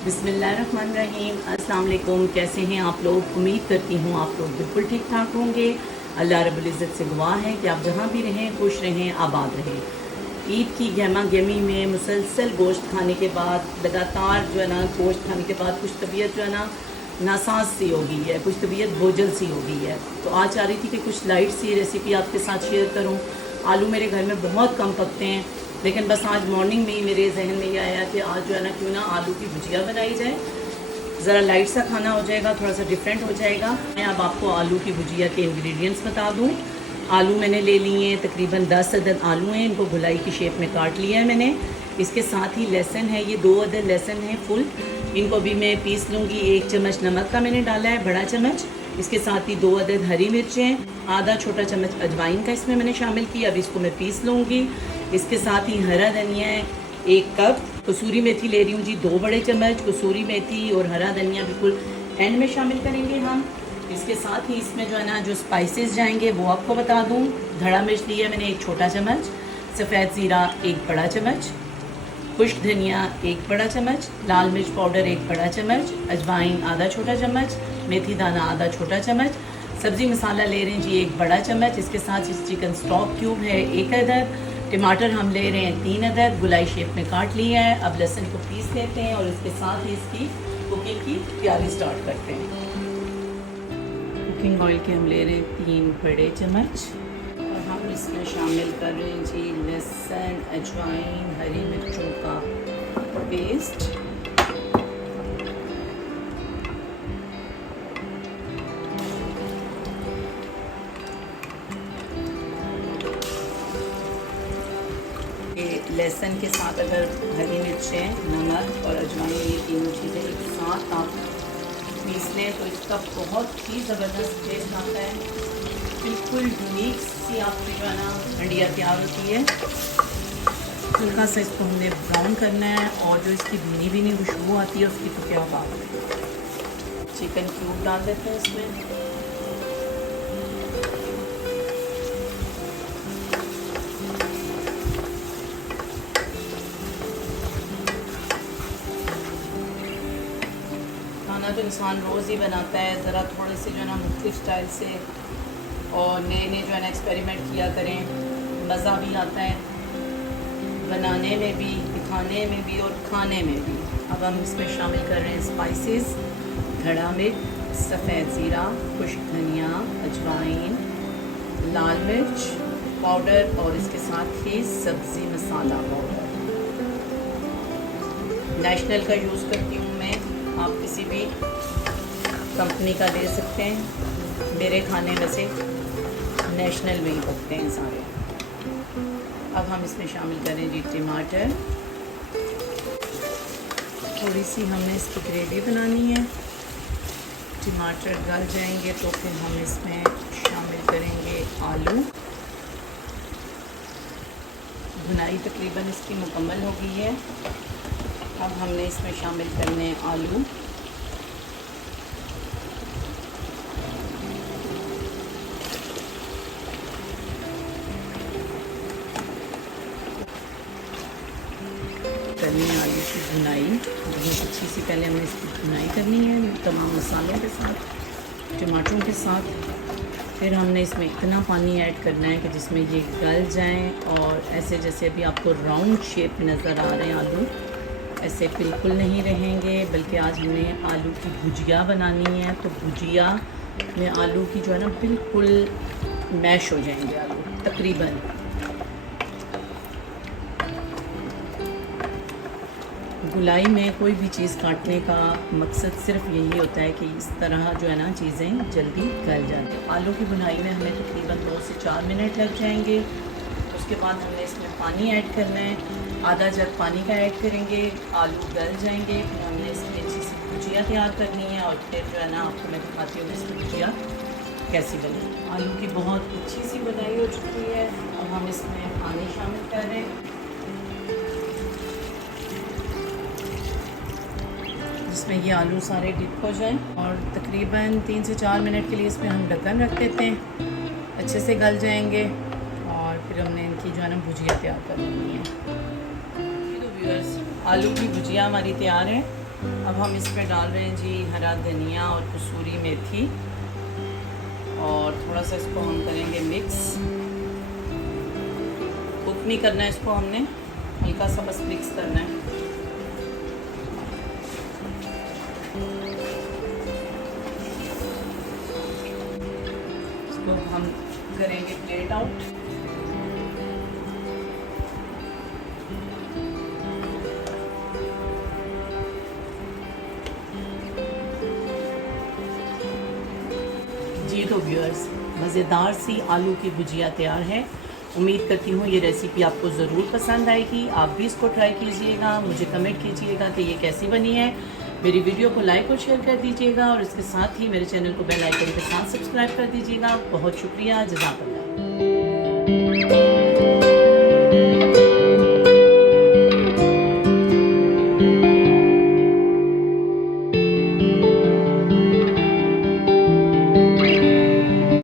बिस्मिल्लाहिर्रहमानिर्रहीम। अस्सलाम वालेकुम। कैसे हैं आप लोग? उम्मीद करती हूँ आप लोग बिल्कुल ठीक ठाक होंगे। अल्लाह रब्बुल इज़्ज़त से दुआ है कि आप जहाँ भी रहें खुश रहें, आबाद रहें। ईद की गहमा गहमी में मुसलसल गोश्त खाने के बाद, लगातार जो है ना गोश्त खाने के बाद कुछ तबीयत जो है ना नासाज सी हो गई है, कुछ तबीयत बोझल सी हो गई है। तो आज चाह रही थी कि कुछ लाइट सी रेसिपी आपके साथ शेयर करूँ। आलू मेरे घर में बहुत कम पकते हैं, लेकिन बस आज मॉर्निंग में ही मेरे जहन में ये आया कि आज जो है ना क्यों ना आलू की भुजिया बनाई जाए। ज़रा लाइट सा खाना हो जाएगा, थोड़ा सा डिफरेंट हो जाएगा। मैं अब आपको आलू की भुजिया के इंग्रेडिएंट्स बता दूं। आलू मैंने ले लिए हैं, तकरीबन 10 अदद आलू हैं। इनको गुलाई की शेप में काट लिया है मैंने। इसके साथ ही लहसुन है, ये 2 अदद लहसुन है फुल। इनको भी मैं पीस लूँगी। 1 चम्मच नमक का मैंने डाला है, बड़ा चम्मच। इसके साथ ही 2 अदद हरी मिर्चें, आधा छोटा चम्मच अजवाइन का इसमें मैंने शामिल किया। अब इसको मैं पीस लूँगी। इसके साथ ही हरा धनिया है 1 कप। कसूरी मेथी ले रही हूँ जी 2 बड़े चम्मच। कसूरी मेथी और हरा धनिया बिल्कुल एंड में शामिल करेंगे हम। इसके साथ ही इसमें जो है ना जो स्पाइसेस जाएंगे वो आपको बता दूँ। धड़ा मिर्च लिया है मैंने 1 छोटा चम्मच, सफ़ेद ज़ीरा 1 बड़ा चम्मच, खुश्क धनिया 1 बड़ा चम्मच, लाल मिर्च पाउडर 1 बड़ा चम्मच, अजवाइन आधा छोटा चम्मच, मेथी दाना आधा छोटा चम्मच, सब्ज़ी मसाला ले रहे हैं जी 1 बड़ा चम्मच। इसके साथ चिकन स्टॉक क्यूब है 1 अदद। टमाटर हम ले रहे हैं 3 अदद, गुलाई शेप में काट लिया है। अब लहसुन को पीस लेते हैं और इसके साथ ही इसकी कुकिंग की तैयारी स्टार्ट करते हैं। कुकिंग ऑयल के हम ले रहे हैं 3 बड़े चम्मच और हम इसमें शामिल कर रहे हैं जी लहसुन, अजवाइन, हरी मिर्चों का पेस्ट। लहसुन के साथ अगर हरी मिर्चें, नमक और अजवाइन ये तीनों चीज़ें एक साथ आप पीस लें तो इसका बहुत ही ज़बरदस्त टेस्ट आता है। बिल्कुल यूनिक सी आपकी जो है ना हंडिया तैयार होती है। हल्का सा इसको हमने ब्राउन करना है और जो इसकी भीनी भीनी खुशबू आती है उसकी तो क्या बात है। चिकन क्यूब डाल देते हैं इसमें। खाना तो इंसान रोज़ ही बनाता है, ज़रा थोड़े से जो है ना मुख्तलिफ स्टाइल से और नए नए जो है ना एक्सपेरिमेंट किया करें, मज़ा भी आता है बनाने में भी, दिखाने में भी और खाने में भी। अब हम इसमें शामिल कर रहे हैं स्पाइसेस, धड़ा मिर्च, सफ़ेद ज़ीरा, खुश्क धनिया, अजवाइन, लाल मिर्च पाउडर और इसके साथ ही सब्ज़ी मसाला पाउडर। नेशनल का यूज़ करती हूँ मैं, आप किसी भी कंपनी का ले सकते हैं। मेरे खाने वैसे नेशनल में ही पकते हैं सारे। अब हम इसमें शामिल करें जी टमाटर। थोड़ी सी हमने इसकी ग्रेवी बनानी है। टमाटर गल जाएंगे तो फिर हम इसमें शामिल करेंगे आलू। भुनाई तकरीबन इसकी मुकम्मल हो गई है। अब हमने इसमें शामिल करने हैं आलू। करनी है आलू की भुनाई बहुत अच्छी सी। पहले हमें इसकी भुनाई करनी है तमाम मसालों के साथ, टमाटरों के साथ। फिर हमने इसमें इतना पानी ऐड करना है कि जिसमें ये गल जाएं और ऐसे जैसे अभी आपको राउंड शेप में नज़र आ रहे हैं आलू, ऐसे बिल्कुल नहीं रहेंगे। बल्कि आज हमने आलू की भुजिया बनानी है, तो भुजिया में आलू की जो है ना बिल्कुल मैश हो जाएंगे आलू तकरीबन। गुलाई में कोई भी चीज़ काटने का मकसद सिर्फ यही होता है कि इस तरह जो है ना चीज़ें जल्दी गल जाएँ। आलू की भुनाई में हमें तकरीबन 2 से 4 मिनट लग जाएंगे। उसके बाद हमने इसमें पानी ऐड करना है, आधा जग पानी का ऐड करेंगे। आलू गल जाएंगे, फिर हमने इसमें अच्छी सी भुजिया तैयार करनी है और फिर जो है ना आपको मैं दिखाती हूँ इसकी भुजिया कैसी बनी। आलू की बहुत अच्छी सी बुनाई हो चुकी है। अब हम इसमें पानी शामिल कर रहे हैं जिसमें ये आलू सारे डिप हो जाएं और तकरीबन 3 से 4 मिनट के लिए इसमें हम ढक्कन रख देते हैं। अच्छे से गल जाएंगे और फिर हमने इनकी जो है ना भुजिया तैयार कर लेनी है। तो व्यूअर्स, आलू की भुजिया हमारी तैयार है। अब हम इस पे डाल रहे हैं जी हरा धनिया और कसूरी मेथी, और थोड़ा सा इसको हम करेंगे मिक्स। कुक नहीं करना है इसको, हमने हल्का सा बस मिक्स करना है। इसको हम करेंगे प्लेट आउट। जी तो व्यूअर्स, मज़ेदार सी आलू की भुजिया तैयार है। उम्मीद करती हूँ ये रेसिपी आपको ज़रूर पसंद आएगी। आप भी इसको ट्राई कीजिएगा, मुझे कमेंट कीजिएगा कि ये कैसी बनी है। मेरी वीडियो को लाइक और शेयर कर दीजिएगा, और इसके साथ ही मेरे चैनल को बेल आइकन के साथ सब्सक्राइब कर दीजिएगा। बहुत शुक्रिया, जज़ाकल्लाह।